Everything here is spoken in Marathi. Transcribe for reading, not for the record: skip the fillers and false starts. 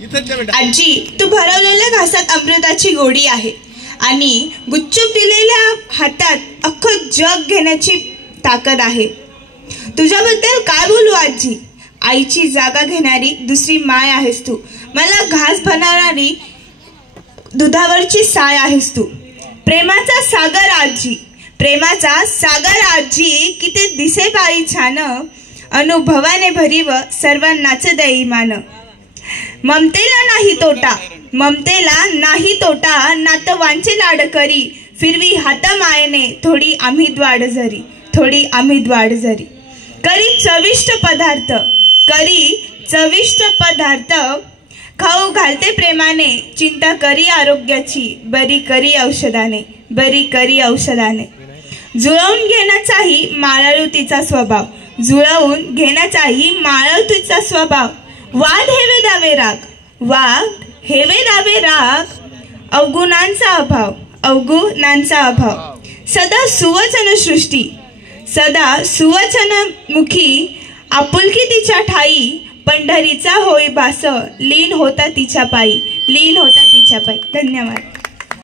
आजी, तू भरवलेल्या घासात अमृताची गोडी आहे आणि गुच्चूप दिलेल्या हातात अख्खं जग घेण्याची ताकद आहे. तुझ्याबद्दल काय बोलू आजी. आईची जागा घेणारी दुसरी माय आहेस तू. मला घास बनवणारी दुधावरची साय आहेस तू. प्रेमाचा सागर आजी, प्रेमाचा सागर आजी. किती दिसे बाई छान, अनुभवाने भरीव सर्वांनाच देई मान. ममतेला नाही तोटा, ममतेला नाही तोटा. नातवांचे लाड करी, फिरवी हात मायने. थोडी आम्ही वाढ जरी, थोडी आम्ही वाढ जरी. करी चविष्ट पदार्थ, करी चविष्ट पदार्थ. खाऊ घालते प्रेमाने, चिंता करी आरोग्याची. बरी करी औषधाने, बरी करी औषधाने. जुळवून घेण्याचाही माळळुतीचा स्वभाव, जुळवून घेण्याचाही माळळुतीचा स्वभाव. वाद हेवे दावे राग, वाद हेवे दावे राग. अवगुणांचा अभाव, अवगुणांचा अभाव. सदा सुवचन सृष्टी, सदा सुवचनमुखी. आपुलकी तिच्या ठाई, पंढरीचा होय बास. लीन होता तिच्या पायी, लीन होता तिच्या पायी. धन्यवाद.